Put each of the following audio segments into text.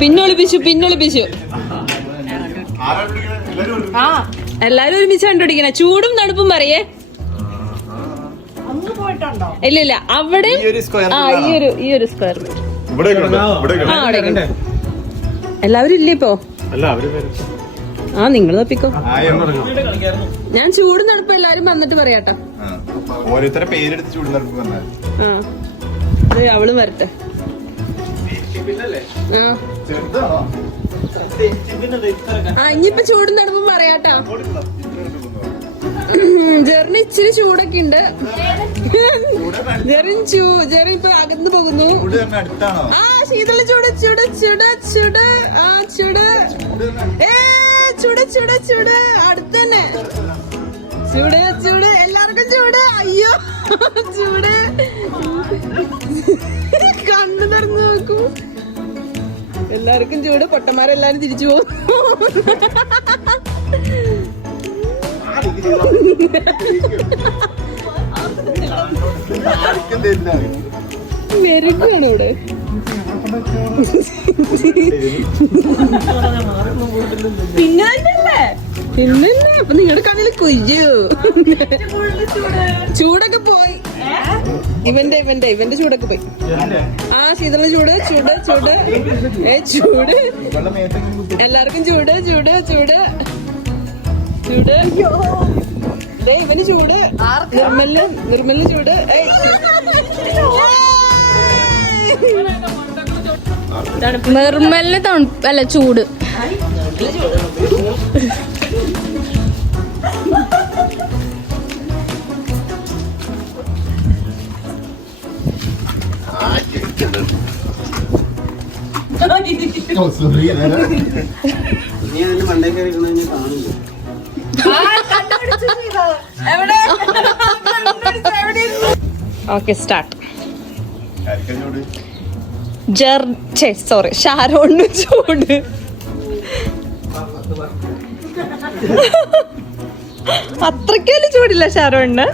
പിന്നൊളിപ്പിച്ചു. എല്ലാരും ഒരുമിച്ച് കണ്ടുപിടിക്കണേ. ചൂടും തണുപ്പും പറയേ. ഇല്ല അവിടെ ഈ ഒരു സ്ക്വയർ മീറ്റർ. എല്ലാവരും ഇല്ലേ ഇപ്പോ? നിങ്ങൾ തപ്പിക്കോ. ഞാൻ ചൂടും തണുപ്പും എല്ലാരും വന്നിട്ട് പറയാട്ടോ. ഓരോരുത്തരെ പേരെടുത്ത് ചൂടും തണുപ്പ് അവള് വരട്ടെ. ഇനിയിപ്പൊ ചൂടും തണുപ്പും പറയാട്ടോ. ജെറിന് ഇച്ചിരി ചൂടൊക്കെ ഉണ്ട്. ജെറി ഇപ്പൊ അകന്നു പോകുന്നു. ശീതള ചൂട് ചൂട് ചൂട് ചൂട് ചൂട് ചൂട് ചൂട് ചൂട് അടുത്ത് തന്നെ. ചൂട് ചൂട് എല്ലാവർക്കും ചൂട്. അയ്യോ ചൂട്. കണ്ണു തുറന്നു നോക്കൂ. എല്ലാവർക്കും ചൂട്. പൊട്ടന്മാരെല്ലാരും തിരിച്ചു പോകും. മെരുക്കാണ് ഇവിടെ. പിന്നല്ലേ അപ്പൊ നിങ്ങളുടെ കണ്ണിൽ കൊയ്യോ. ചൂടൊക്കെ പോയി. ഇവന്റെ ചൂടൊക്കെ പോയി. ശീതള ചൂട് ചൂട് ചൂട് ചൂട്. എല്ലാവർക്കും ചൂട് ചൂട് ചൂട് ചൂട്. ഇവന് ചൂട്. നിർമ്മലിന് ചൂട്. നിർമ്മലിന് തണുപ്പല്ല ചൂട്. Okay start. ഷാരോണ് ചൂട്. അത്രയ്ക്കൊന്നും ചൂടില്ല ഷാരോണിന്.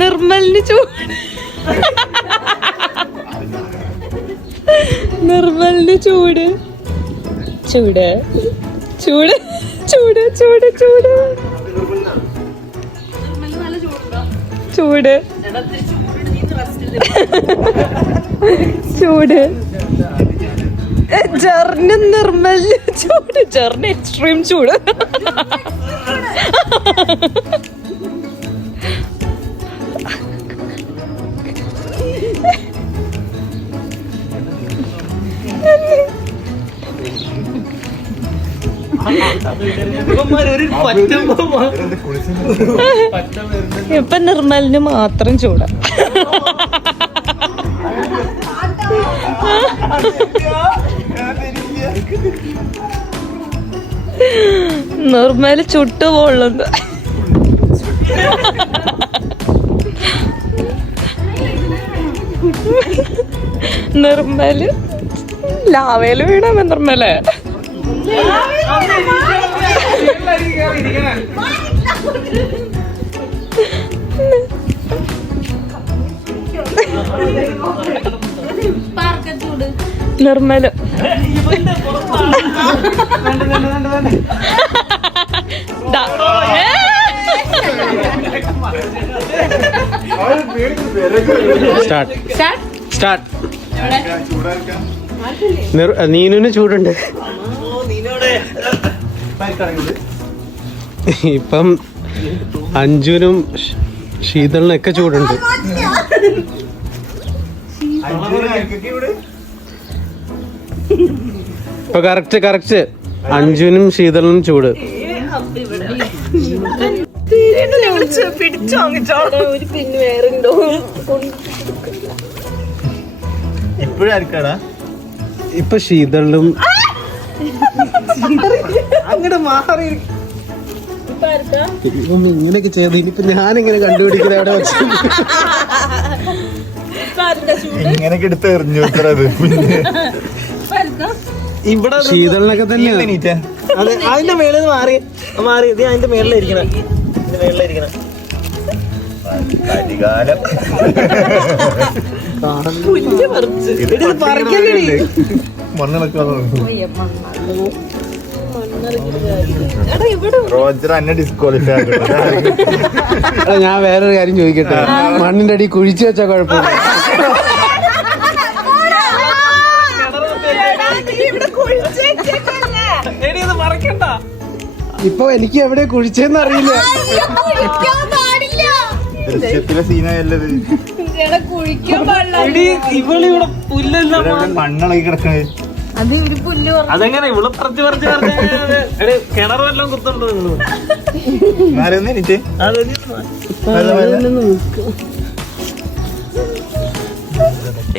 നിർമ്മലിന് ചൂട്. നിർമ്മലിന് ചൂട് ചൂട് ചൂട് ചൂട് ചൂട് ചൂട് ചൂട് ചൂട്. ജെറിന് നിർമ്മലിന് ചൂട്. ജെറിന് എക്സ്ട്രീം ചൂട്. ഇപ്പൊ നിർമ്മലിന് മാത്രം ചൂടാ. നിർമ്മല് ചുട്ടു പൊള്ളുന്നു. നിർമ്മല് ലാവേല് വീണ നിർമ്മല്. നിർമ്മല് നീനുന് ചൂടുണ്ട്. ഇപ്പം അഞ്ജുനും ശീതളിനൊക്കെ ചൂടുണ്ട്. ഇപ്പൊ കറക്റ്റ് അഞ്ജുനും ശീതളിനും ചൂട്. ഒരു പിന്നെ വേറെ ഉണ്ടോ? ഇപ്പൊ ശീതളിനും അങ്ങോട്ട് മാറി. ഇങ്ങനെയൊക്കെ ചെയ്ത് ഇനിയിപ്പോ ഞാനിങ്ങനെ കണ്ടുപിടിക്കുന്നത് അവിടെ വെച്ച് ഇങ്ങനെയൊക്കെ എടുത്ത് എറിഞ്ഞു. ഇവിടെ ശീതളിനൊക്കെ തന്നെയാണ്. അതെ, അതിന്റെ മേളിൽ നിന്ന് മാറി ഇത് അതിന്റെ മേളിലിരിക്കണ. കരികാലം റോജർ എന്നെ ഡിസ്ക്വാളിഫൈ ആക്കട്ടെ. എടാ, ഞാൻ വേറൊരു കാര്യം ചോദിക്കട്ടെ, മണ്ണിന്റെ അടി കുഴിച്ചു വെച്ചാ കുഴപ്പമില്ല. ഇപ്പൊ എനിക്ക് എവിടെ കുഴിച്ചെന്ന് അറിയില്ല. ദൃശ്യത്തിലെ സീനായല്ലത്. ഇവളിവിടെ പുല്ലെല്ലാം മണ്ണളകി കിടക്കണേ. അതെങ്ങനെ ഇവിടെ പറിച്ച് പറിച്ച് കിണർ വല്ലതും കുത്തുണ്ടോ നിങ്ങള്? ആരൊന്നും എനിക്ക്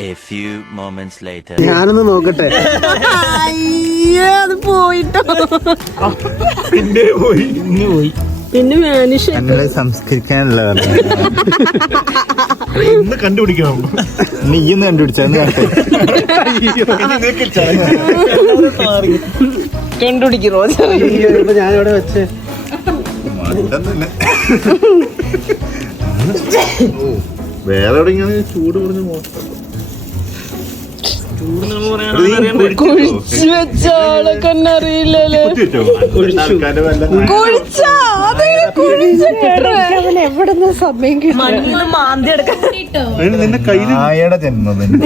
A few moments later. ഞാനൊന്ന് നോക്കട്ടെ. അത് പോയിട്ടോ. പിന്നെ പോയി പിന്നെ മാനുഷ അങ്ങനെ സംസ്കരിക്കാനുള്ള ഇന്ന് കണ്ടുപിടിക്കണം. നീ ഇന്ന് കണ്ടുപിടിച്ചാന്ന് കണ്ടുപിടിക്കും റോജ. ഇപ്പൊ ഞാനിവിടെ വെച്ച് വേറെ എവിടെയാണ് ചൂട് കുറഞ്ഞ കുഴിച്ചു വെച്ച ആളൊക്കെ അറിയില്ലല്ലേ. എവിടെന്ന് സമയം നിന്റെ കയ്യിൽ ആയയുടെ ജന്മദിനം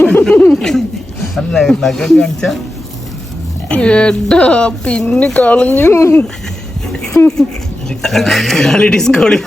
നഗ കാണിച്ച എടാ പിന്നെ കളഞ്ഞു. ഡിസ്കോളി